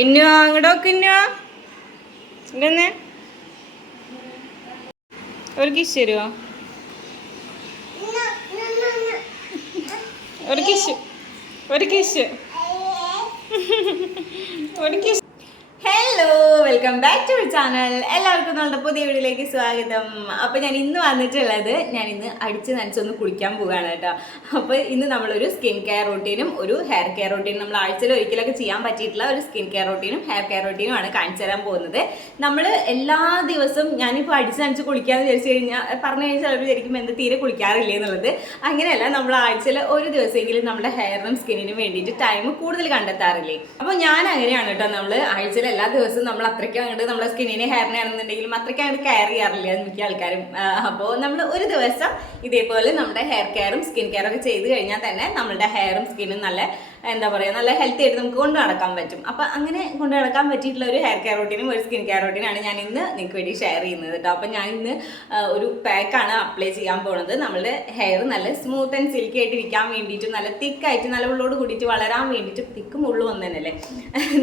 ഇന്നു അങ്ങോട്ടൊക്കെ ഇന്നെ ഒരു കിസ് തരുമോ? ഒരു കിസ് ഒരു കിസ് ഒരു kiss. Hello, welcome back to channel. എല്ലാവർക്കും നമ്മുടെ പുതിയ വീഡിയോയിലേക്ക് സ്വാഗതം. അപ്പോൾ ഞാൻ ഇന്ന് വന്നിട്ടുള്ളത്, ഞാൻ ഇന്ന് അടിച്ച് നനച്ചൊന്ന് കുളിക്കാൻ പോവുകയാണ് കേട്ടോ. അപ്പോൾ ഇന്ന് നമ്മളൊരു സ്കിൻ കെയർ റൂട്ടീനും ഒരു ഹെയർ കെയർ റൂട്ടീനും, നമ്മൾ ആഴ്ചയിൽ ഒരിക്കലൊക്കെ ചെയ്യാൻ പറ്റിയിട്ടുള്ള ഒരു സ്കിൻ കെയർ റൂട്ടീനും ഹെയർ കെയർ റൂട്ടീനുമാണ് കാണിച്ചു തരാൻ പോകുന്നത്. നമ്മൾ എല്ലാ ദിവസവും ഞാനിപ്പോൾ അടിച്ച് നനച്ച് കുളിക്കാമെന്ന് വിചാരിച്ചു കഴിഞ്ഞാൽ പറഞ്ഞു കഴിഞ്ഞാൽ ചിലപ്പോൾ ശരിക്കും എന്ത് തീരെ കുളിക്കാറില്ലേ എന്നുള്ളത്. അങ്ങനെയല്ല, നമ്മൾ ആഴ്ചയിൽ ഒരു ദിവസമെങ്കിലും നമ്മുടെ ഹെയറിനും സ്കിന്നിനും വേണ്ടിയിട്ട് ടൈം കൂടുതൽ കണ്ടെത്താറില്ലേ. അപ്പോൾ ഞാൻ അങ്ങനെയാണ് കേട്ടോ. നമ്മൾ ആഴ്ചയിൽ എല്ലാ ദിവസവും നമ്മൾ അത്രയ്ക്ക് അങ്ങോട്ട് നമ്മുടെ സ്കിന്നിനെ ഹെയറിനെ ആണെന്നുണ്ടെങ്കിലും അത്രയ്ക്ക് അങ്ങോട്ട് കെയർ ചെയ്യാറില്ല മിക്ക ആൾക്കാരും. അപ്പോൾ നമ്മൾ ഒരു ദിവസം ഇതേപോലെ നമ്മുടെ ഹെയർ കെയറും സ്കിൻ കെയറും ഒക്കെ ചെയ്ത് കഴിഞ്ഞാൽ തന്നെ നമ്മുടെ ഹെയറും സ്കിന്നും നല്ല എന്താ പറയുക, നല്ല ഹെൽത്തി ആയിട്ട് നമുക്ക് കൊണ്ടു നടക്കാൻ പറ്റും. അപ്പോൾ അങ്ങനെ കൊണ്ടു നടക്കാൻ പറ്റിയിട്ടുള്ള ഒരു ഹെയർ കെയർ റൂട്ടീനും ഒരു സ്കിൻ കെയർ റൂട്ടീനാണ് ഞാൻ ഇന്ന് നിങ്ങൾക്ക് വേണ്ടി ഷെയർ ചെയ്യുന്നത് കേട്ടോ. അപ്പോൾ ഞാൻ ഇന്ന് ഒരു പാക്കാണ് അപ്ലൈ ചെയ്യാൻ പോകുന്നത്. നമ്മുടെ ഹെയർ നല്ല സ്മൂത്ത് ആൻഡ് സിൽക്കി ആയിട്ട് ഇരിക്കാൻ വേണ്ടിയിട്ടും നല്ല തിക്കായിട്ട് നല്ല ഉള്ളോട് കൂടിയിട്ട് വളരാൻ വേണ്ടിയിട്ടും, തിക്കും ഉള്ളു ഒന്നല്ലേ,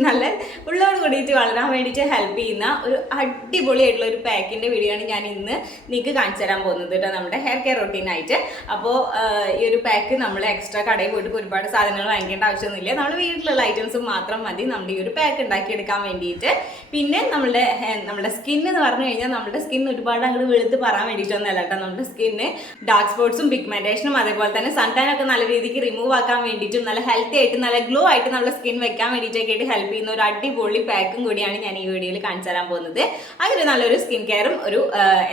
നല്ല ഉള്ളോട് കൂടിയിട്ട് വളരാൻ വേണ്ടിയിട്ട് ഹെൽപ്പ് ചെയ്യുന്ന ഒരു അടിപൊളിയായിട്ടുള്ള ഒരു പാക്കിൻ്റെ വീഡിയോ ആണ് ഞാൻ ഇന്ന് നിങ്ങൾക്ക് കാണിച്ചു തരാൻ പോകുന്നത് കേട്ടോ, നമ്മുടെ ഹെയർ കെയർ റൂട്ടീനായിട്ട്. അപ്പോൾ ഈ ഒരു പാക്ക് നമ്മൾ എക്സ്ട്രാ കടയിൽ പോയിട്ട് ഒരുപാട് സാധനങ്ങൾ വാങ്ങിക്കേണ്ട ആവശ്യമൊന്നുമില്ല. നമ്മൾ വീട്ടിലുള്ള ഐറ്റംസ് മാത്രം മതി നമ്മുടെ ഈ ഒരു പാക്ക് ഉണ്ടാക്കിയെടുക്കാൻ വേണ്ടിയിട്ട്. പിന്നെ നമ്മുടെ സ്കിൻ എന്ന് പറഞ്ഞു കഴിഞ്ഞാൽ നമ്മുടെ സ്കിൻ ഒരുപാട് അങ്ങോട്ട് വെളുത്ത് പറയാൻ വേണ്ടിയിട്ടൊന്നല്ല കേട്ടോ. നമ്മുടെ സ്കിന്ന് ഡാർക്ക് സ്പോട്ട്സും പിഗ്മെന്റേഷനും അതേപോലെ തന്നെ സൺടാനൊക്കെ നല്ല രീതിക്ക് റിമൂവ് ആക്കാൻ വേണ്ടിയിട്ടും നല്ല ഹെൽത്തി ആയിട്ട് നല്ല ഗ്ലോ ആയിട്ട് നമ്മുടെ സ്കിൻ വെക്കാൻ വേണ്ടിയിട്ടൊക്കെ ആയിട്ട് ഹെൽപ്പ് ചെയ്യുന്ന ഒരു അടിപൊളി പാക്കും കൂടിയാണ് ഞാൻ ഈ വീഡിയോയിൽ കാണിച്ചു തരാൻ പോകുന്നത്. അങ്ങനെ നല്ലൊരു സ്കിൻ കെയറും ഒരു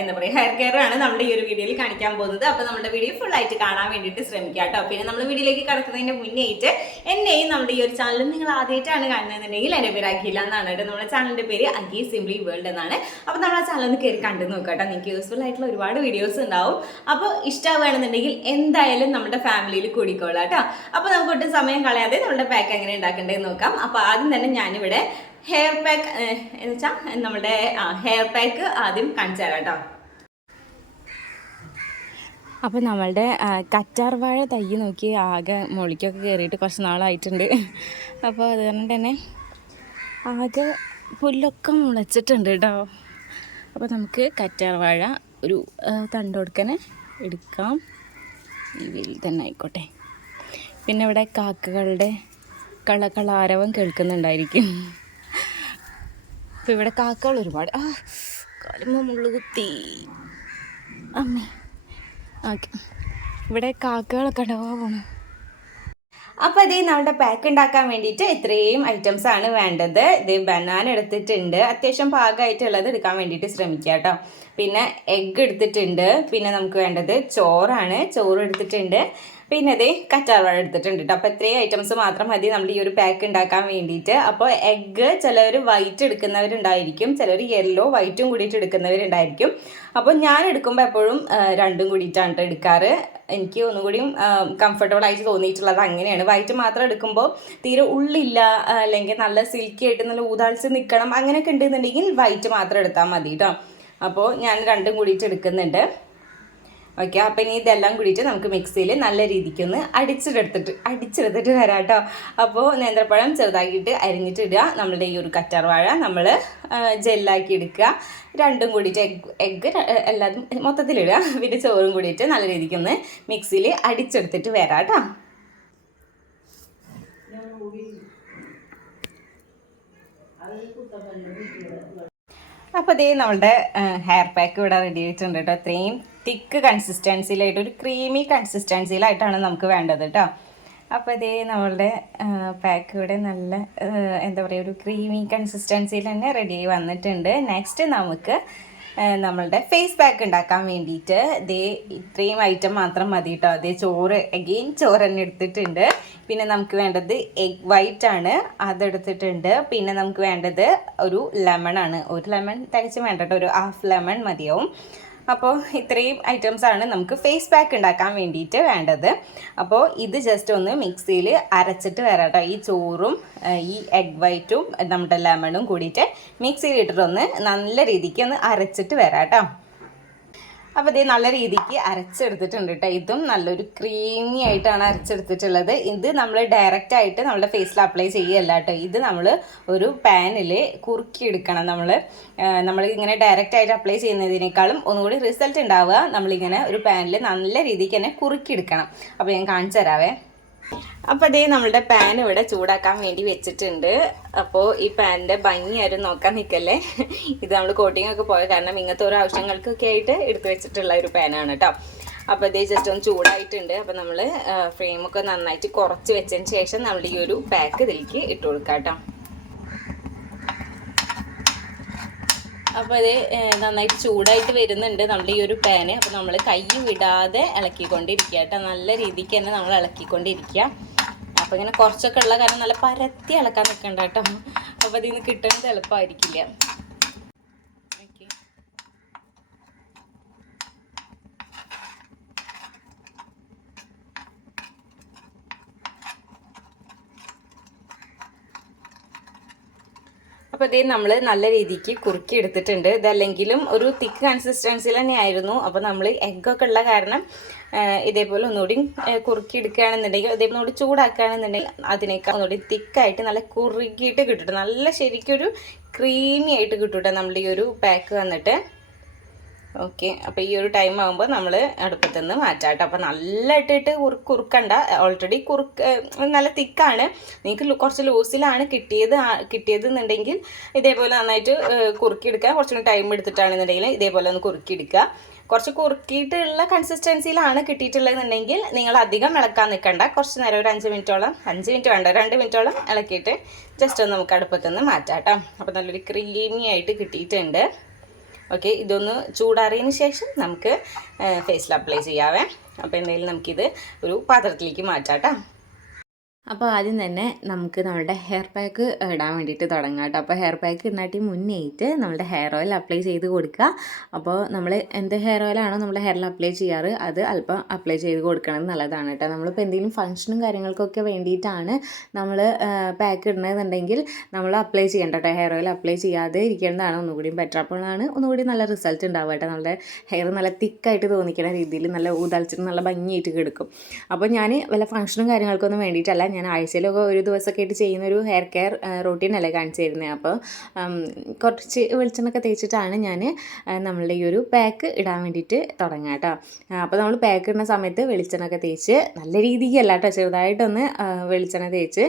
എന്താ പറയുക ഹെയർ കെയറാണ് നമ്മുടെ ഈ ഒരു വീഡിയോയിൽ കാണിക്കാൻ പോകുന്നത്. അപ്പോൾ നമ്മുടെ വീഡിയോ ഫുൾ ആയിട്ട് കാണാൻ വേണ്ടിയിട്ട് ശ്രമിക്കാം കേട്ടോ. പിന്നെ നമ്മൾ വീഡിയോയിലേക്ക് കടക്കുന്നതിന് മുന്നേ ആയിട്ട് എന്നെയും നമ്മുടെ ഈ ഒരു ചാനൽ നിങ്ങൾ ആദ്യമായിട്ടാണ് കാണുന്നതെന്നുണ്ടെങ്കിൽ എൻ്റെ പേര് അഖില എന്നാണ് കേട്ടോ. നമ്മുടെ ചാനലിൻ്റെ പേര് അഖി സിംപ്ലി വേൾഡ് എന്നാണ്. അപ്പോൾ നമ്മുടെ ചാനൽ ഒന്ന് കയറി കണ്ടു നോക്കാം കേട്ടോ. നിങ്ങൾക്ക് യൂസ്ഫുൾ ആയിട്ടുള്ള ഒരുപാട് വീഡിയോസ് ഉണ്ടാവും. അപ്പോൾ ഇഷ്ടമാവുകയാണെന്നുണ്ടെങ്കിൽ എന്തായാലും നമ്മുടെ ഫാമിലിയിൽ കൂടിക്കോളാം കേട്ടോ. അപ്പോൾ നമുക്ക് ഒട്ടും സമയം കളയാതെ നമ്മുടെ പാക്ക് എങ്ങനെ ഉണ്ടാക്കേണ്ടതെന്ന് നോക്കാം. അപ്പോൾ ആദ്യം തന്നെ ഞാനിവിടെ ഹെയർ പാക്ക് എന്ന് വെച്ചാൽ നമ്മുടെ ഹെയർ പാക്ക് ആദ്യം കാണിച്ചു തരാം കേട്ടോ. അപ്പോൾ നമ്മളുടെ കറ്റാർ വാഴ തൈ നോക്കി ആകെ മുളിക്കൊക്കെ കയറിയിട്ട് കുറച്ച് നാളായിട്ടുണ്ട്. അപ്പോൾ അത് കാരണം തന്നെ ആകെ പുല്ലൊക്കെ മുളച്ചിട്ടുണ്ട് കേട്ടോ. അപ്പോൾ നമുക്ക് കറ്റാർ വാഴ ഒരു തണ്ട് കൊടുക്കനെ എടുക്കാം. ഈ വീട്ടിൽ തന്നെ ആയിക്കോട്ടെ. പിന്നെ ഇവിടെ കാക്കകളുടെ കളകളാരവം കേൾക്കുന്നുണ്ടായിരിക്കും. അപ്പോൾ ഇവിടെ കാക്കകൾ ഒരുപാട് കാലുമ്പോൾ മുള്ളുകുത്തി അമ്മേ. ഓക്കെ, ഇവിടെ കാക്കകളൊക്കെ ഉണ്ടാവാൻ പോണു. അപ്പോൾ ഇത് നമ്മുടെ പാക്ക് ഉണ്ടാക്കാൻ വേണ്ടിയിട്ട് ഇത്രയും ഐറ്റംസ് ആണ് വേണ്ടത്. ഇത് ബനാന എടുത്തിട്ടുണ്ട്, അത്യാവശ്യം പാകമായിട്ടുള്ളത് എടുക്കാൻ വേണ്ടിയിട്ട് ശ്രമിക്കുക കേട്ടോ. പിന്നെ എഗ്ഗ് എടുത്തിട്ടുണ്ട്. പിന്നെ നമുക്ക് വേണ്ടത് ചോറാണ്, ചോറ് എടുത്തിട്ടുണ്ട്. പിന്നെ ഇത് കറ്റാർവാഴ എടുത്തിട്ടുണ്ട് കേട്ടോ. അപ്പോൾ ഇത്രയും ഐറ്റംസ് മാത്രം മതി നമ്മുടെ ഈ ഒരു പാക്ക് ഉണ്ടാക്കാൻ വേണ്ടിയിട്ട്. അപ്പോൾ എഗ്ഗ് ചിലർ വൈറ്റ് എടുക്കുന്നവരുണ്ടായിരിക്കും, ചിലർ യെല്ലോ വൈറ്റും കൂടിയിട്ട് എടുക്കുന്നവരുണ്ടായിരിക്കും. അപ്പോൾ ഞാൻ എടുക്കുമ്പോൾ എപ്പോഴും രണ്ടും കൂടിയിട്ടാണ് എടുക്കാറ്. എനിക്ക് ഒന്നും കൂടിയും കംഫർട്ടബിൾ ആയിട്ട് തോന്നിയിട്ടുള്ളത് അങ്ങനെയാണ്. വൈറ്റ് മാത്രം എടുക്കുമ്പോൾ തീരെ ഉള്ളില്ല, അല്ലെങ്കിൽ നല്ല സിൽക്കി ആയിട്ട് നല്ല ഊതാഴ്ച നിൽക്കണം, അങ്ങനെയൊക്കെ ഉണ്ടെന്നുണ്ടെങ്കിൽ വൈറ്റ് മാത്രം എടുത്താൽ മതി കേട്ടോ. അപ്പോൾ ഞാൻ രണ്ടും കൂടിയിട്ട് എടുക്കുന്നുണ്ട്. ഓക്കെ, അപ്പോൾ ഇനി ഇതെല്ലാം കൂടിയിട്ട് നമുക്ക് മിക്സിയിൽ നല്ല രീതിക്കൊന്ന് അടിച്ചെടുത്തിട്ട് വരാം കേട്ടോ. അപ്പോൾ നേന്ത്രപ്പഴം ചെറുതാക്കിയിട്ട് അരിഞ്ഞിട്ട് ഇടുക. നമ്മളുടെ ഈ ഒരു കറ്റാർവാഴ നമ്മൾ ജെല്ലാക്കി എടുക്കുക. രണ്ടും കൂടിയിട്ട് എഗ്ഗ് എല്ലാതും മൊത്തത്തിലിടുക. പിന്നെ ചോറും കൂടിയിട്ട് നല്ല രീതിക്കൊന്ന് മിക്സിയിൽ അടിച്ചെടുത്തിട്ട് വരാം കേട്ടോ. അപ്പോൾ ഇതേ നമ്മളുടെ ഹെയർ പാക്ക് ഇവിടെ റെഡി ആയിട്ടുണ്ട് കേട്ടോ. ഇത്രയും തിക്ക് കൺസിസ്റ്റൻസിയിലായിട്ട് ഒരു ക്രീമി കൺസിസ്റ്റൻസിയിലായിട്ടാണ് നമുക്ക് വേണ്ടത് കേട്ടോ. അപ്പോൾ ഇതേ നമ്മളുടെ പാക്ക് ഇവിടെ നല്ല എന്താ പറയുക ഒരു ക്രീമി കൺസിസ്റ്റൻസിയിൽ തന്നെ റെഡിയായി വന്നിട്ടുണ്ട്. നെക്സ്റ്റ് നമുക്ക് നമ്മളുടെ ഫേസ് പാക്ക് ഉണ്ടാക്കാൻ വേണ്ടിയിട്ട് ഇതേ ഇത്രയും ഐറ്റം മാത്രം മതി കേട്ടോ. അതേ ചോറ്, അഗെയിൻ ചോറ് തന്നെ എടുത്തിട്ടുണ്ട്. പിന്നെ നമുക്ക് വേണ്ടത് എഗ് വൈറ്റ് ആണ്, അതെടുത്തിട്ടുണ്ട്. പിന്നെ നമുക്ക് വേണ്ടത് ഒരു ലെമൺ ആണ്. ഒരു ലെമൺ തികച്ചും വേണ്ട കേട്ടോ, ഒരു ഹാഫ് ലെമൺ മതിയാവും. അപ്പോൾ ഇത്രയും ഐറ്റംസാണ് നമുക്ക് ഫേസ് പാക്ക് ഉണ്ടാക്കാൻ വേണ്ടിയിട്ട് വേണ്ടത്. അപ്പോൾ ഇത് ജസ്റ്റ് ഒന്ന് മിക്സിയിൽ അരച്ചിട്ട് വരാം കേട്ടോ. ഈ ചോറും ഈ എഗ് വൈറ്റും നമ്മുടെ ലെമണും കൂടിയിട്ട് മിക്സിയിൽ ഇട്ടിട്ടൊന്ന് നല്ല രീതിക്ക് ഒന്ന് അരച്ചിട്ട് വരാം കേട്ടോ. അപ്പോൾ ഇത് നല്ല രീതിക്ക് അരച്ചെടുത്തിട്ടുണ്ട് കേട്ടോ. ഇതും നല്ലൊരു ക്രീമി ആയിട്ടാണ് അരച്ചെടുത്തിട്ടുള്ളത്. ഇത് നമ്മൾ ഡയറക്റ്റ് ആയിട്ട് നമ്മുടെ ഫേസിൽ അപ്ലൈ ചെയ്യുകയല്ല കേട്ടോ. ഇത് നമ്മൾ ഒരു പാനിൽ കുറുക്കിയെടുക്കണം. നമ്മൾ ഇങ്ങനെ ഡയറക്റ്റ് ആയിട്ട് അപ്ലൈ ചെയ്യുന്നതിനേക്കാളും ഒന്നുകൂടി റിസൾട്ട് ഉണ്ടാവുക നമ്മളിങ്ങനെ ഒരു പാനിൽ നല്ല രീതിക്ക് തന്നെ കുറുക്കിയെടുക്കണം. അപ്പോൾ ഞാൻ കാണിച്ചു തരാവേ. അപ്പോൾ അതേ നമ്മളുടെ പാൻ ഇവിടെ ചൂടാക്കാൻ വേണ്ടി വെച്ചിട്ടുണ്ട്. അപ്പോൾ ഈ പാനിൻ്റെ ഭംഗി ആരും നോക്കാൻ നിൽക്കല്ലേ. ഇത് നമ്മൾ കോട്ടിംഗ് ഒക്കെ പോയ കാരണം ഇങ്ങനത്തെ ഓരോ ആവശ്യങ്ങൾക്കൊക്കെ ആയിട്ട് എടുത്തു വെച്ചിട്ടുള്ള ഒരു പാനാണ് കേട്ടോ. അപ്പോൾ ഇതേ ജസ്റ്റ് ഒന്ന് ചൂടായിട്ടുണ്ട്. അപ്പോൾ നമ്മൾ ഫ്രെയിമൊക്കെ നന്നായിട്ട് കുറച്ച് വെച്ചതിന് ശേഷം നമ്മൾ ഈ ഒരു പാക്ക് ഇതിലേക്ക് ഇട്ട് കൊടുക്കാം കേട്ടോ. അപ്പോൾ ഇത് നന്നായിട്ട് ചൂടായിട്ട് വരുന്നുണ്ട് നമ്മുടെ ഈ ഒരു പാന്. അപ്പോൾ നമ്മൾ കൈ വിടാതെ ഇളക്കിക്കൊണ്ടിരിക്കുക കേട്ടോ. നല്ല രീതിക്ക് തന്നെ നമ്മൾ ഇളക്കിക്കൊണ്ടിരിക്കുക. അപ്പോൾ ഇങ്ങനെ കുറച്ചൊക്കെ ഉള്ള കാരണം നല്ല പരത്തി ഇളക്കാൻ നിൽക്കണ്ട കേട്ടോ. അപ്പോൾ അതിൽ നിന്ന് കിട്ടുന്നത് എളുപ്പമായിരിക്കില്ല. ഓക്കെ, അപ്പോൾ ഇതേ നമ്മൾ നല്ല രീതിക്ക് കുറുക്കി എടുത്തിട്ടുണ്ട്. ഇതല്ലെങ്കിലും ഒരു തിക്ക് കൺസിസ്റ്റൻസിൽ തന്നെയായിരുന്നു. അപ്പോൾ നമ്മൾ എഗ്ഗൊക്കെ ഉള്ള കാരണം ഇതേപോലെ ഒന്നുകൂടി കുറുക്കി എടുക്കുകയാണെന്നുണ്ടെങ്കിൽ ഇതേപോലെ ഒന്നുകൂടി ചൂടാക്കുകയാണെന്നുണ്ടെങ്കിൽ അതിനേക്കാൾ ഒന്നുകൂടി തിക്കായിട്ട് നല്ല കുറുകിയിട്ട് കിട്ടും. നല്ല ശരിക്കൊരു ക്രീമി ആയിട്ട് കിട്ടും നമ്മുടെ ഈ ഒരു പാക്ക് വന്നിട്ട്. ഓക്കെ, അപ്പോൾ ഈ ഒരു ടൈം ആകുമ്പോൾ നമ്മൾ അടുപ്പത്തു നിന്ന് മാറ്റാം കേട്ടോ. അപ്പോൾ നല്ലതായിട്ടിട്ട് കുറുക്കണ്ട. ഓൾറെഡി നല്ല തിക്കാണ്. നിങ്ങൾക്ക് കുറച്ച് ലൂസിലാണ് കിട്ടിയതെന്നുണ്ടെങ്കിൽ ഇതേപോലെ നന്നായിട്ട് കുറുക്കിയെടുക്കുക. കുറച്ചുകൂടി ടൈം എടുത്തിട്ടാണെന്നുണ്ടെങ്കിൽ ഇതേപോലെ ഒന്ന് കുറുക്കിയെടുക്കുക. കുറച്ച് കുറുക്കിയിട്ടുള്ള കൺസിസ്റ്റൻസിയിലാണ് കിട്ടിയിട്ടുള്ളതെന്നുണ്ടെങ്കിൽ നിങ്ങൾ അധികം ഇളക്കാൻ നിൽക്കണ്ട. കുറച്ച് നേരം ഒരു 5 മിനിറ്റോളം, 5 മിനിറ്റ് വേണ്ട, 2 മിനിറ്റോളം ഇളക്കിയിട്ട് ജസ്റ്റ് ഒന്ന് നമുക്ക് അടുപ്പത്തു നിന്ന് മാറ്റാം കേട്ടോ. അപ്പോൾ നല്ലൊരു ക്രീമി ആയിട്ട് കിട്ടിയിട്ടുണ്ട്. ഓക്കെ, ഇതൊന്ന് ചൂടാറിയതിന് ശേഷം നമുക്ക് ഫേസിൽ അപ്ലൈ ചെയ്യാവേ. അപ്പോൾ എന്തായാലും നമുക്കിത് ഒരു പാത്രത്തിലേക്ക് മാറ്റാം കേട്ടോ. അപ്പോൾ ആദ്യം തന്നെ നമുക്ക് നമ്മുടെ ഹെയർ പാക്ക് ഇടാൻ വേണ്ടിയിട്ട് തുടങ്ങാം കേട്ടോ. അപ്പോൾ ഹെയർ പാക്ക് ഇടുന്നാട്ടി മുന്നേറ്റ് നമ്മുടെ ഹെയർ ഓയിൽ അപ്ലൈ ചെയ്ത് കൊടുക്കുക. അപ്പോൾ നമ്മൾ എന്ത് ഹെയർ ഓയിലാണോ നമ്മുടെ ഹെയറിൽ അപ്ലൈ ചെയ്യാറ് അത് അല്പം അപ്ലൈ ചെയ്ത് കൊടുക്കണം നല്ലതാണ് കേട്ടോ. നമ്മളിപ്പോൾ എന്തെങ്കിലും ഫംഗ്ഷനും കാര്യങ്ങൾക്കൊക്കെ വേണ്ടിയിട്ടാണ് നമ്മൾ പാക്ക് ഇടണമെന്നുണ്ടെങ്കിൽ നമ്മൾ അപ്ലൈ ചെയ്യേണ്ട കേട്ടോ. ഹെയർ ഓയിൽ അപ്ലൈ ചെയ്യാതെ ഇരിക്കേണ്ടതാണ് ഒന്നുകൂടി ബെറ്റർ. അപ്പോഴാണ് ഒന്നുകൂടി നല്ല റിസൾട്ട് ഉണ്ടാവുക കേട്ടോ. നമ്മുടെ ഹെയർ നല്ല തിക്കായിട്ട് തോന്നിക്കുന്ന രീതിയിൽ നല്ല ഊതാളിച്ചിട്ട് നല്ല ഭംഗിയായിട്ട് കിടക്കും. അപ്പോൾ ഞാൻ വല്ല ഫംഗ്ഷനും കാര്യങ്ങൾക്കൊന്നും വേണ്ടിയിട്ടല്ല, ഞാൻ ആഴ്ചയിലൊക്കെ ഒരു ദിവസമൊക്കെ ആയിട്ട് ചെയ്യുന്നൊരു ഹെയർ കെയർ റൂട്ടീനല്ലേ കാണിച്ചു തരുന്നത്. അപ്പോൾ കുറച്ച് വെളിച്ചെണ്ണൊക്കെ തേച്ചിട്ടാണ് ഞാൻ നമ്മളുടെ ഈ ഒരു പാക്ക് ഇടാൻ വേണ്ടിയിട്ട് തുടങ്ങാം കേട്ടോ. അപ്പോൾ നമ്മൾ പാക്ക് ഇടുന്ന സമയത്ത് വെളിച്ചെണ്ണൊക്കെ തേച്ച് നല്ല രീതിക്കല്ല കേട്ടോ, ചെറുതായിട്ടൊന്ന് വെളിച്ചെണ്ണ തേച്ച്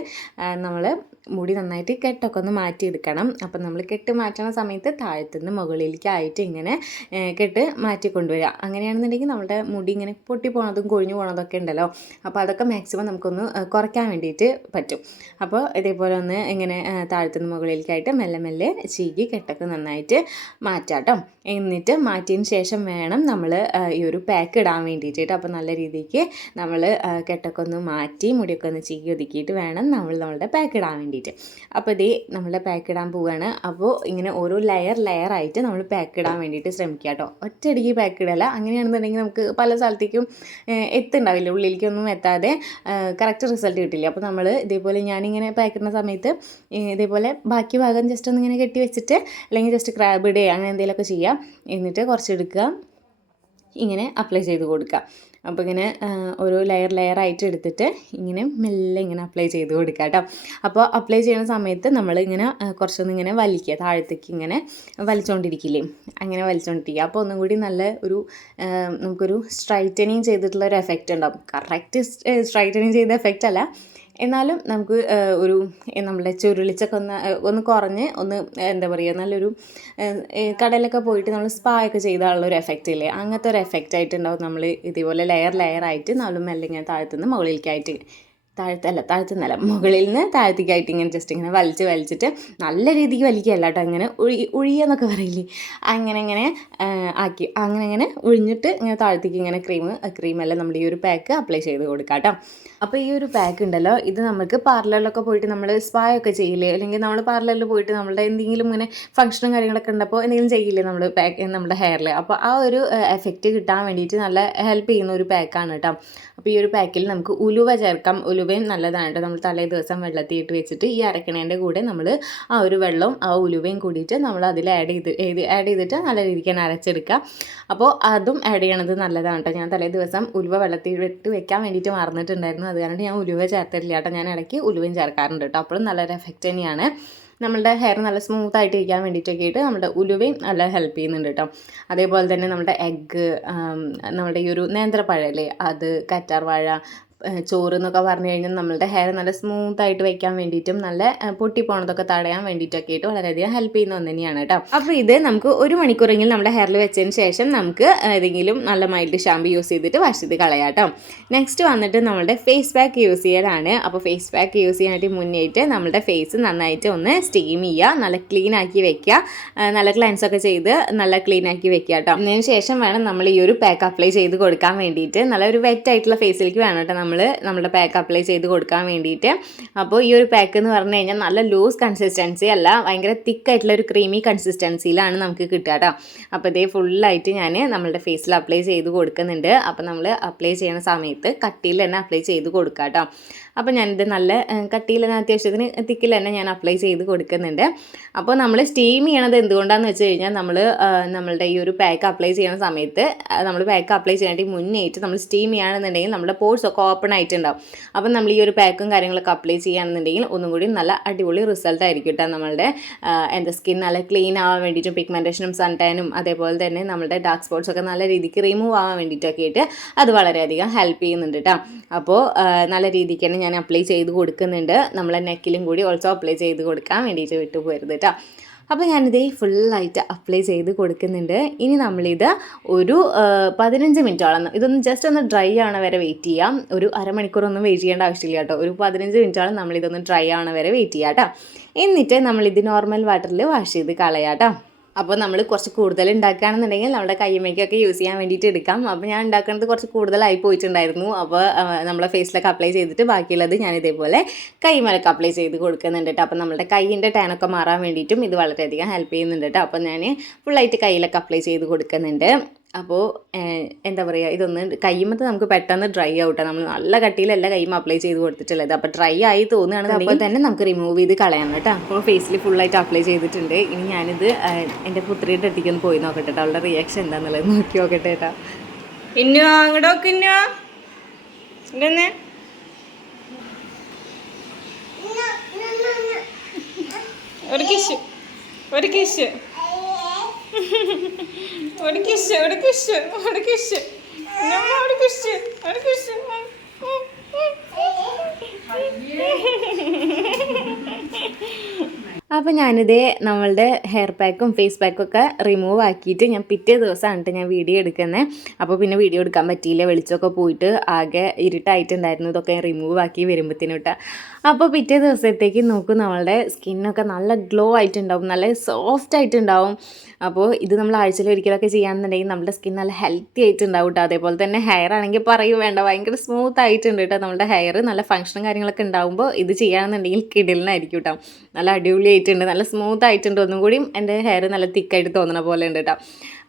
നമ്മൾ മുടി നന്നായിട്ട് കെട്ടൊക്കെ ഒന്ന് മാറ്റിയെടുക്കണം. അപ്പം നമ്മൾ കെട്ട് മാറ്റുന്ന സമയത്ത് താഴത്തുനിന്ന് മുകളിലേക്കായിട്ട് ഇങ്ങനെ കെട്ട് മാറ്റി കൊണ്ടുവരിക. അങ്ങനെയാണെന്നുണ്ടെങ്കിൽ നമ്മുടെ മുടി ഇങ്ങനെ പൊട്ടിപ്പോണതും കൊഴിഞ്ഞു പോണതൊക്കെ ഉണ്ടല്ലോ, അപ്പോൾ അതൊക്കെ മാക്സിമം നമുക്കൊന്ന് കുറയ്ക്കാൻ വേണ്ടിയിട്ട് പറ്റും. അപ്പോൾ ഇതേപോലെ ഒന്ന് ഇങ്ങനെ താഴത്തുനിന്ന് മുകളിലേക്കായിട്ട് മെല്ലെ മെല്ലെ ചീകി കെട്ടൊക്കെ നന്നായിട്ട് മാറ്റാട്ടോ. എന്നിട്ട് മാറ്റിയതിന് ശേഷം വേണം നമ്മൾ ഈ ഒരു പാക്ക് ഇടാൻ വേണ്ടിയിട്ട്. അപ്പോൾ നല്ല രീതിക്ക് നമ്മൾ കെട്ടൊക്കെ ഒന്ന് മാറ്റി മുടിയൊക്കെ ഒന്ന് ചീകി ഒതുക്കിയിട്ട് വേണം നമ്മളുടെ പാക്ക് ഇടാൻ വേണ്ടിയിട്ട്. അപ്പോൾ ഇതേ നമ്മളുടെ പാക്ക് ഇടാൻ പോവുകയാണ്. അപ്പോൾ ഇങ്ങനെ ഓരോ ലെയറായിട്ട് നമ്മൾ പാക്ക് ഇടാൻ വേണ്ടിയിട്ട് ശ്രമിക്കുക കേട്ടോ. ഒറ്റയടിക്ക് പാക്ക് ഇടല്ല. അങ്ങനെയാണെന്നുണ്ടെങ്കിൽ നമുക്ക് പല സ്ഥലത്തേക്കും എത്തുണ്ടാവില്ല, ഉള്ളിലേക്കൊന്നും എത്താതെ കറക്റ്റ് റിസൾട്ട് കിട്ടില്ല. അപ്പോൾ നമ്മൾ ഇതേപോലെ ഞാനിങ്ങനെ പാക്ക് ഇടുന്ന സമയത്ത് ഇതേപോലെ ബാക്കി ഭാഗം ജസ്റ്റ് ഒന്ന് ഇങ്ങനെ കെട്ടി വെച്ചിട്ട് അല്ലെങ്കിൽ ജസ്റ്റ് ക്രാബ് ഇടുക അങ്ങനെ എന്തെങ്കിലുമൊക്കെ ചെയ്യുക. എന്നിട്ട് കുറച്ചെടുക്കുക, ഇങ്ങനെ അപ്ലൈ ചെയ്ത് കൊടുക്കുക. അപ്പോൾ ഇങ്ങനെ ഓരോ ലെയറായിട്ട് എടുത്തിട്ട് ഇങ്ങനെ മെല്ലെ ഇങ്ങനെ അപ്ലൈ ചെയ്ത് കൊടുക്കുക കേട്ടോ. അപ്പോൾ അപ്ലൈ ചെയ്യുന്ന സമയത്ത് നമ്മളിങ്ങനെ കുറച്ചൊന്നും ഇങ്ങനെ വലിക്കുക, താഴത്തേക്ക് ഇങ്ങനെ വലിച്ചുകൊണ്ടിരിക്കില്ലേ, അങ്ങനെ വലിച്ചുകൊണ്ടിരിക്കുക. അപ്പോൾ ഒന്നും കൂടി നല്ല ഒരു നമുക്കൊരു സ്ട്രൈറ്റനിങ് ചെയ്തിട്ടുള്ള ഒരു എഫക്റ്റ് ഉണ്ടാവും. കറക്റ്റ് സ്ട്രൈറ്റനിങ് ചെയ്ത എഫക്റ്റ് അല്ല, എന്നാലും നമുക്ക് ഒരു നമ്മുടെ ചുരുളിച്ചൊക്കെ ഒന്ന് കുറഞ്ഞ് ഒന്ന് എന്താ പറയുക, നല്ലൊരു കടയിലൊക്കെ പോയിട്ട് നമ്മൾ സ്പാ ഒക്കെ ചെയ്താലുള്ളൊരു എഫക്റ്റ് ഇല്ലേ, അങ്ങനത്തെ ഒരു എഫക്റ്റ് ആയിട്ടുണ്ടാവും. നമ്മൾ ഇതേപോലെ ലെയറായിട്ട് നമ്മൾ മെല്ലെ ഇങ്ങനെ താഴത്തുനിന്ന് മുകളിലേക്കായിട്ട് താഴത്തുനിന്നല്ല മുകളിൽ നിന്ന് താഴത്തേക്കായിട്ട് ഇങ്ങനെ ജസ്റ്റ് ഇങ്ങനെ വലിച്ചിട്ട് നല്ല രീതിക്ക് വലിക്കുകയല്ല കേട്ടോ, ഇങ്ങനെ ഒഴിയെന്നൊക്കെ പറയില്ലേ, അങ്ങനെ ആക്കി അങ്ങനെ ഒഴിഞ്ഞിട്ട് ഇങ്ങനെ താഴത്തേക്ക് ഇങ്ങനെ ക്രീമെല്ലാം നമ്മുടെ ഈ ഒരു പാക്ക് അപ്ലൈ ചെയ്ത് കൊടുക്കാം കേട്ടോ. അപ്പോൾ ഈ ഒരു പാക്ക് ഉണ്ടല്ലോ, ഇത് നമുക്ക് പാർലറിലൊക്കെ പോയിട്ട് നമ്മൾ സ്പാ ഒക്കെ ചെയ്യില്ലേ, അല്ലെങ്കിൽ നമ്മൾ പാർലറിൽ പോയിട്ട് നമ്മളുടെ എന്തെങ്കിലും ഇങ്ങനെ ഫംഗ്ഷനും കാര്യങ്ങളൊക്കെ ഉണ്ടപ്പോൾ എന്തെങ്കിലും ചെയ്യില്ലേ നമ്മൾ പാക്ക് നമ്മുടെ ഹെയറിൽ. അപ്പോൾ ആ ഒരു എഫക്റ്റ് കിട്ടാൻ വേണ്ടിയിട്ട് നല്ല ഹെൽപ്പ് ചെയ്യുന്ന ഒരു പാക്കാണ് കേട്ടോ. അപ്പോൾ ഈ ഒരു പാക്കിൽ നമുക്ക് ഉലുവ ചേർക്കാം. ഉലുവയും നല്ലതാണ് കേട്ടോ. നമ്മൾ തലേ ദിവസം വെള്ളത്തിൽ ഇട്ട് വെച്ചിട്ട് ഈ അരക്കണേൻ്റെ കൂടെ നമ്മൾ ആ ഒരു വെള്ളവും ആ ഉലുവയും കൂടിയിട്ട് നമ്മൾ അതിൽ ആഡ് ചെയ്തിട്ട് നല്ല രീതിക്ക് തന്നെ അരച്ചെടുക്കുക. അപ്പോൾ അതും ആഡ് ചെയ്യണത് നല്ലതാണ് കേട്ടോ. ഞാൻ തലേ ദിവസം ഉലുവ വെള്ളത്തിൽ ഇട്ട് വെക്കാൻ വേണ്ടിയിട്ട് മറന്നിട്ടുണ്ടായിരുന്നു. അത് കാരണം ഞാൻ ഉലുവ ചേർത്തിട്ടില്ല കേട്ടോ. ഞാൻ ഇടയ്ക്ക് ഉലുവയും ചേർക്കാറുണ്ട് കേട്ടോ. അപ്പോഴും നല്ലൊരു എഫക്റ്റ് തന്നെയാണ്. നമ്മളുടെ ഹെയർ നല്ല സ്മൂത്ത് ആയിട്ട് ഇരിക്കാൻ വേണ്ടിയിട്ടൊക്കെ ആയിട്ട് നമ്മുടെ ഉലുവയും നല്ല ഹെൽപ്പ് ചെയ്യുന്നുണ്ട് കേട്ടോ. അതേപോലെ തന്നെ നമ്മുടെ എഗ്ഗ്, നമ്മുടെ ഈ ഒരു നേന്ത്രപ്പഴല്ലേ അത്, കറ്റാർ വാഴ, ചോറ് എന്നൊക്കെ പറഞ്ഞു കഴിഞ്ഞാൽ നമ്മളുടെ ഹെയർ നല്ല സ്മൂത്തായിട്ട് വെക്കാൻ വേണ്ടിയിട്ടും നല്ല പൊട്ടിപ്പോണതൊക്കെ തടയാൻ വേണ്ടിയിട്ടൊക്കെ ആയിട്ട് വളരെയധികം ഹെൽപ്പ് ചെയ്യുന്ന ഒന്ന് തന്നെയാണ് കേട്ടോ. അപ്പോൾ ഇത് നമുക്ക് 1 മണിക്കൂറെങ്കിലും നമ്മുടെ ഹെയറിൽ വെച്ചതിന് ശേഷം നമുക്ക് ഏതെങ്കിലും നല്ല മൈൽഡ് ഷാമ്പു യൂസ് ചെയ്തിട്ട് വാഷ് ചെയ്ത് കളയാം കേട്ടോ. നെക്സ്റ്റ് വന്നിട്ട് നമ്മുടെ ഫേസ് പാക്ക് യൂസ് ചെയ്യലാണ്. അപ്പോൾ ഫേസ് പാക്ക് യൂസ് ചെയ്യാനായിട്ട് മുന്നേറ്റ് നമ്മുടെ ഫേസ് നന്നായിട്ട് ഒന്ന് സ്റ്റീം ചെയ്യുക, നല്ല ക്ലീൻ ആക്കി വെക്കുക, നല്ല ക്ലൻസ് ഒക്കെ ചെയ്ത് നല്ല ക്ലീൻ ആക്കി വെക്കുക കേട്ടോ. അതിന് ശേഷം വേണം നമ്മൾ ഈ ഒരു പാക്ക് അപ്ലൈ ചെയ്ത് കൊടുക്കാൻ വേണ്ടിയിട്ട്. നല്ല ഒരു വെറ്റ് ആയിട്ടുള്ള ഫേസിലേക്ക് വേണം കേട്ടോ നമ്മുടെ പാക്ക് അപ്ലൈ ചെയ്ത് കൊടുക്കാൻ വേണ്ടിയിട്ട്. അപ്പോൾ ഈ ഒരു പാക്ക് എന്ന് പറഞ്ഞു കഴിഞ്ഞാൽ നല്ല ലൂസ് കൺസിസ്റ്റൻസി അല്ല, ഭയങ്കര തിക്കായിട്ടുള്ള ഒരു ക്രീമി കൺസിസ്റ്റൻസിയിലാണ് നമുക്ക് കിട്ടുക കേട്ടോ. അപ്പോൾ ഇതേ ഫുള്ളായിട്ട് ഞാൻ നമ്മളുടെ ഫേസിൽ അപ്ലൈ ചെയ്ത് കൊടുക്കുന്നുണ്ട്. അപ്പോൾ നമ്മൾ അപ്ലൈ ചെയ്യുന്ന സമയത്ത് കട്ടിയിൽ തന്നെ അപ്ലൈ ചെയ്ത് കൊടുക്കുക കേട്ടോ. അപ്പോൾ ഞാനിത് നല്ല കട്ടിയിൽ തന്നെ അത്യാവശ്യത്തിന് തിക്കിൽ തന്നെ ഞാൻ അപ്ലൈ ചെയ്ത് കൊടുക്കുന്നുണ്ട്. അപ്പോൾ നമ്മൾ സ്റ്റീം ചെയ്യണത് എന്തുകൊണ്ടാണെന്ന് വെച്ച് കഴിഞ്ഞാൽ നമ്മളുടെ ഈ ഒരു പാക്ക് അപ്ലൈ ചെയ്യുന്ന സമയത്ത് നമ്മൾ പാക്ക് അപ്ലൈ ചെയ്യാനായിട്ട് മുന്നേറ്റ് നമ്മൾ സ്റ്റീം ചെയ്യുകയാണെന്നുണ്ടെങ്കിൽ നമ്മുടെ പോർസ് ഒക്കെ ഓപ്പൺ ആയിട്ടുണ്ടാവും. അപ്പം നമ്മൾ ഈ ഒരു പാക്കും കാര്യങ്ങളൊക്കെ അപ്ലൈ ചെയ്യുകയാണെന്നുണ്ടെങ്കിൽ ഒന്നും കൂടി നല്ല അടിപൊളി റിസൾട്ട് ആയിരിക്കും കേട്ടോ. നമ്മളുടെ സ്കിൻ നല്ല ക്ലീൻ ആവാൻ വേണ്ടിയിട്ടും പിഗ്മെൻറ്റേഷനും സൺടാനും അതേപോലെ തന്നെ നമ്മുടെ ഡാർക്ക് സ്പോട്ട്സ് ഒക്കെ നല്ല രീതിക്ക് റിമൂവ് ആവാൻ വേണ്ടിയിട്ടൊക്കെ ആയിട്ട് അത് വളരെയധികം ഹെൽപ്പ് ചെയ്യുന്നുണ്ട് കേട്ടോ. അപ്പോൾ നല്ല രീതിക്ക് തന്നെ ഞാൻ അപ്ലൈ ചെയ്ത് കൊടുക്കുന്നുണ്ട്. നമ്മളെ നെക്കിലും കൂടി ഓൾസോ അപ്ലൈ ചെയ്ത് കൊടുക്കാൻ വേണ്ടിയിട്ട് വിട്ടുപോകരുത് കേട്ടോ. അപ്പോൾ ഞാനിത് ഫുള്ളായിട്ട് അപ്ലൈ ചെയ്ത് കൊടുക്കുന്നുണ്ട്. ഇനി നമ്മളിത് ഒരു 15 മിനിറ്റോളം ഇതൊന്ന് ജസ്റ്റ് ഒന്ന് ഡ്രൈ ആവണ വരെ വെയിറ്റ് ചെയ്യാം. ഒരു അരമണിക്കൂറൊന്നും വെയിറ്റ് ചെയ്യേണ്ട ആവശ്യമില്ല കേട്ടോ. ഒരു 15 മിനിറ്റോളം നമ്മളിതൊന്ന് ഡ്രൈ ആവണ വരെ വെയിറ്റ് ചെയ്യാം കേട്ടോ. എന്നിട്ട് നമ്മളിത് നോർമൽ വാട്ടറിൽ വാഷ് ചെയ്ത് കളയാം കേട്ടോ. അപ്പോൾ നമ്മൾ കുറച്ച് കൂടുതൽ ഉണ്ടാക്കുകയാണെന്നുണ്ടെങ്കിൽ നമ്മുടെ കയ്യുമ്മയ്ക്കൊക്കെ യൂസ് ചെയ്യാൻ വേണ്ടിയിട്ട് എടുക്കാം. അപ്പോൾ ഞാൻ ഉണ്ടാക്കുന്നത് കുറച്ച് കൂടുതലായി പോയിട്ടുണ്ടായിരുന്നു. അപ്പോൾ നമ്മളെ ഫേസിലൊക്കെ അപ്ലൈ ചെയ്തിട്ട് ബാക്കിയുള്ളത് ഞാൻ ഇതേപോലെ കൈമലൊക്കെ അപ്ലൈ ചെയ്ത് കൊടുക്കുന്നുണ്ട് കേട്ടോ. അപ്പോൾ നമ്മുടെ കൈയിൻ്റെ ടാനൊക്കെ മാറാൻ വേണ്ടിയിട്ടും ഇത് വളരെയധികം ഹെൽപ്പ് ചെയ്യുന്നുണ്ട് കേട്ടോ. അപ്പോൾ ഞാൻ ഫുള്ളായിട്ട് കയ്യിലൊക്കെ അപ്ലൈ ചെയ്ത് കൊടുക്കുന്നുണ്ട്. അപ്പോൾ എന്താ പറയുക, ഇതൊന്ന് കയ്യുമ്പത്ത് നമുക്ക് പെട്ടെന്ന് ഡ്രൈ ആവട്ടെ. നമ്മൾ നല്ല കട്ടിയിലല്ല കയ്യുമ്പോൾ അപ്ലൈ ചെയ്ത് കൊടുത്തിട്ടുള്ളത്. അപ്പോൾ ഡ്രൈ ആയി തോന്നുകയാണെങ്കിൽ അപ്പോൾ തന്നെ നമുക്ക് റിമൂവ് ചെയ്ത് കളയാം കേട്ടോ. അപ്പോൾ ഫേസിൽ ഫുള്ളായിട്ട് അപ്ലൈ ചെയ്തിട്ടുണ്ട്. ഇനി ഞാനിത് എൻ്റെ പുത്രിയുടെ അടുത്തേക്കൊന്ന് പോയി നോക്കട്ടെ കേട്ടോ. അവളുടെ റിയാക്ഷൻ എന്താണെന്നുള്ളത് നോക്കി നോക്കട്ടെ കേട്ടോ. ഇന്നോ അങ്ങോട്ടോക്കെ ഇന്നോ ഇന്നെ ഒരു കിഷ് ഒരു കിഷ് ഒരു കിഷ് ഒരു കിഷ് ഒരു കിഷ് ഒരു കിഷ് ഒരു കിഷ്. അപ്പോൾ ഞാനിതേ നമ്മളുടെ ഹെയർ പാക്കും ഫേസ് പാക്കും ഒക്കെ റിമൂവ് ആക്കിയിട്ട് ഞാൻ പിറ്റേ ദിവസമാണ് ഞാൻ വീഡിയോ എടുക്കുന്നത്. അപ്പോൾ പിന്നെ വീഡിയോ എടുക്കാൻ പറ്റിയില്ല, വെളിച്ചമൊക്കെ പോയിട്ട് ആകെ ഇരുട്ടായിട്ടുണ്ടായിരുന്നു. ഇതൊക്കെ റിമൂവ് ആക്കി വരുമ്പോഴത്തേനും കേട്ടോ. അപ്പോൾ പിറ്റേ ദിവസത്തേക്ക് നോക്കും നമ്മളുടെ സ്കിന്നൊക്കെ നല്ല ഗ്ലോ ആയിട്ടുണ്ടാവും, നല്ല സോഫ്റ്റ് ആയിട്ടുണ്ടാവും. അപ്പോൾ ഇത് നമ്മൾ ആഴ്ചയിൽ ഒരിക്കലൊക്കെ ചെയ്യാമെന്നുണ്ടെങ്കിൽ നമ്മുടെ സ്കിൻ നല്ല ഹെൽത്തി ആയിട്ടുണ്ടാവും കേട്ടോ. അതേപോലെ തന്നെ ഹെയർ ആണെങ്കിൽ പറയും വേണ്ട, ഭയങ്കര സ്മൂത്ത് ആയിട്ടുണ്ട് കേട്ടോ. നമ്മുടെ ഹെയർ നല്ല ഫങ്ഷനും കാര്യങ്ങളൊക്കെ ഉണ്ടാകുമ്പോൾ ഇത് ചെയ്യുകയാണെന്നുണ്ടെങ്കിൽ കിടലിനായിരിക്കും കേട്ടോ. നല്ല അടിപൊളി ആയിട്ടുണ്ട്, നല്ല സ്മൂത്ത് ആയിട്ടുണ്ട്. ഒന്നും കൂടി എൻ്റെ ഹെയർ നല്ല തിക്കായിട്ട് തോന്നണ പോലെ ഉണ്ട് കേട്ടോ.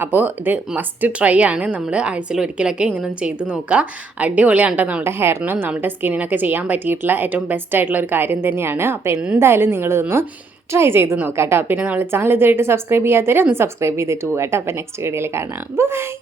അപ്പോൾ ഇത് മസ്റ്റ് ട്രൈ ആണ്. നമ്മൾ ആഴ്ചയിൽ ഒരിക്കലൊക്കെ ഇങ്ങനെ ഒന്ന് ചെയ്ത് നോക്കുക. അടിപൊളിയാണ് കേട്ടോ. നമ്മുടെ ഹെയറിനും നമ്മുടെ സ്കിന്നിനൊക്കെ ചെയ്യാൻ പറ്റിയിട്ടുള്ള ഏറ്റവും ബെസ്റ്റ് ആയിട്ടുള്ള ഒരു കാര്യം തന്നെയാണ്. അപ്പോൾ എന്തായാലും നിങ്ങളിതൊന്ന് ട്രൈ ചെയ്ത് നോക്കാം കേട്ടോ. പിന്നെ നമ്മൾ ചാനൽ ഇതുമായിട്ട് സബ്സ്ക്രൈബ് ചെയ്യാത്തവരെ ഒന്ന് സബ്സ്ക്രൈബ് ചെയ്തിട്ട് പോകാം കേട്ടോ. അപ്പോൾ നെക്സ്റ്റ് വീഡിയോയിൽ കാണാം. ബൈ.